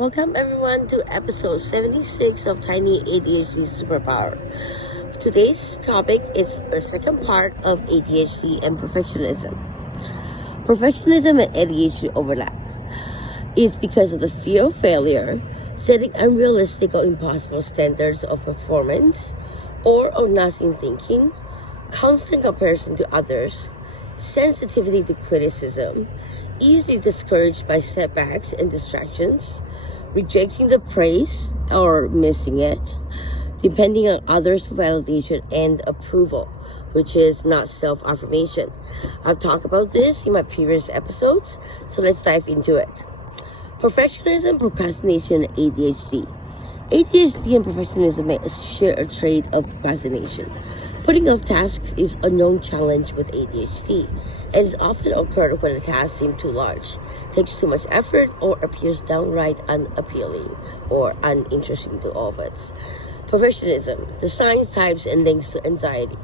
Welcome everyone to episode 76 of Tiny ADHD Superpower. Today's topic is the second part of ADHD and perfectionism. Perfectionism and ADHD overlap. It's because of the fear of failure, setting unrealistic or impossible standards of performance, or of nothing thinking, constant comparison to others, sensitivity to criticism, easily discouraged by setbacks and distractions, rejecting the praise or missing it, depending on others' validation and approval, which is not self-affirmation. I've talked about this in my previous episodes, so let's dive into it. Perfectionism, procrastination, and ADHD. ADHD and perfectionism may share a trait of procrastination. Putting off tasks is a known challenge with ADHD, and is often occurred when a task seems too large, takes too much effort, or appears downright unappealing or uninteresting to all of us. Perfectionism, the signs, types, and links to anxiety.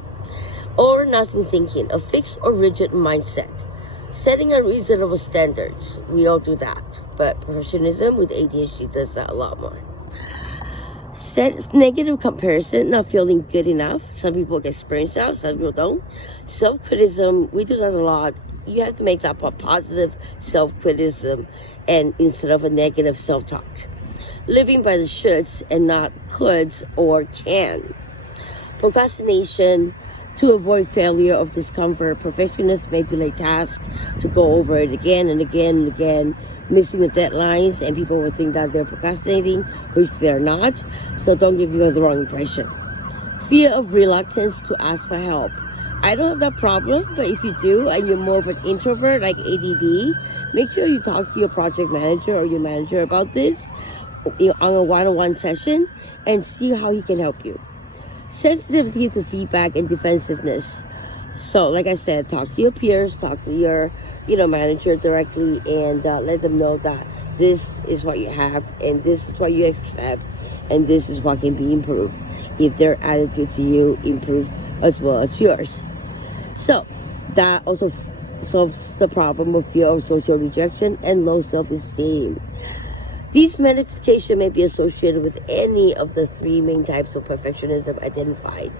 Or nothing thinking, a fixed or rigid mindset. Setting unreasonable standards, we all do that, but perfectionism with ADHD does that a lot more. Set negative comparison, not feeling good enough. Some people experience that, some people don't. Self-criticism, we do that a lot. You have to make that positive self-criticism and instead of a negative self-talk. Living by the shoulds and not coulds or can. Procrastination, to avoid failure of discomfort. Perfectionists may delay tasks to go over it again and again and again, missing the deadlines, and people will think that they're procrastinating, which they're not, so don't give you the wrong impression. Fear of reluctance to ask for help. I don't have that problem, but if you do and you're more of an introvert like ADD, make sure you talk to your project manager or your manager about this on a one-on-one session and see how he can help you. Sensitivity to feedback and defensiveness. So, like I said, talk to your peers, talk to your, manager directly, and let them know that this is what you have, and this is what you accept, and this is what can be improved. If their attitude to you improved as well as yours. So, that also solves the problem of fear of social rejection and low self-esteem. These manifestations may be associated with any of the three main types of perfectionism identified,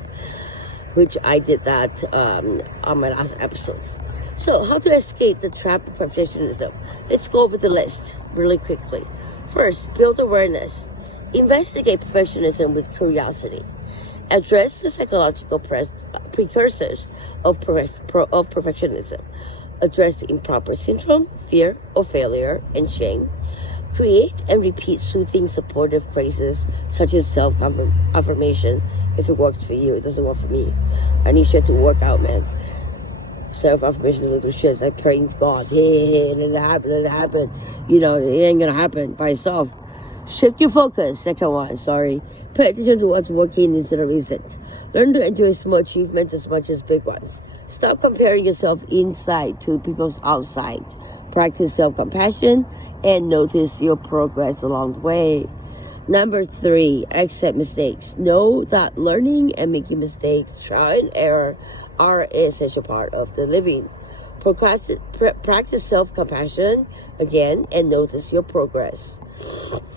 which I did that on my last episodes. So, how to escape the trap of perfectionism? Let's go over the list really quickly. First, build awareness. Investigate perfectionism with curiosity. Address the psychological precursors of perfectionism. Address the improper syndrome, fear of failure, and shame. Create and repeat soothing, supportive phrases such as self-affirmation. If it works for you, it doesn't work for me. I need shit to work out, man. Self-affirmation is little shits. I pray to God, hey, and it happened. It ain't gonna happen by itself. Shift your focus. Second one, sorry. Pay attention to what's working instead of isn't. Learn to enjoy small achievements as much as big ones. Stop comparing yourself inside to people's outside. Practice self-compassion and notice your progress along the way. Number 3, accept mistakes. Know that learning and making mistakes, trial and error, are an essential part of the living. Practice self-compassion again and notice your progress.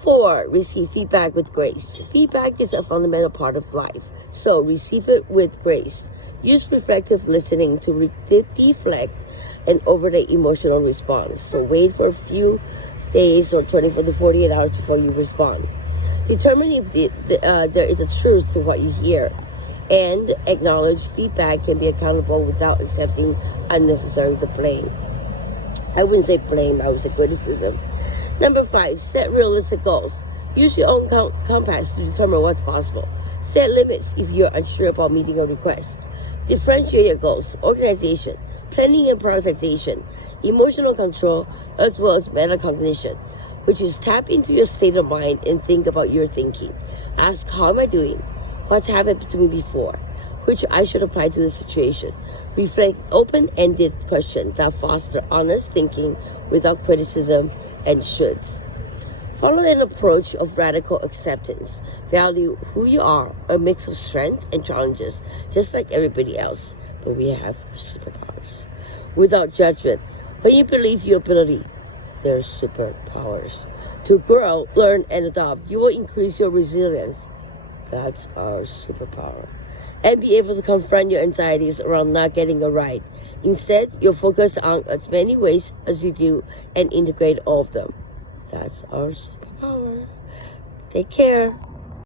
4, receive feedback with grace. Feedback is a fundamental part of life, so receive it with grace. Use reflective listening to deflect an overly emotional response. So wait for a few days or 24 to 48 hours before you respond. Determine if there is a truth to what you hear, and acknowledge feedback can be accountable without accepting unnecessary blame. I wouldn't say blame, I would say criticism. Number 5, set realistic goals. Use your own compass to determine what's possible. Set limits if you're unsure about meeting a request. Differentiate your goals, organization, planning and prioritization, emotional control, as well as metacognition, which is tap into your state of mind and think about your thinking. Ask, how am I doing? What's happened to me before? Which I should apply to the situation. Reflect open-ended questions that foster honest thinking without criticism and shoulds. Follow an approach of radical acceptance. Value who you are, a mix of strength and challenges, just like everybody else. But we have superpowers. Without judgment. When you believe your ability, their superpowers. To grow, learn, and adopt, you will increase your resilience. That's our superpower. And be able to confront your anxieties around not getting it right. Instead, you'll focus on as many ways as you do and integrate all of them. That's our superpower. Take care.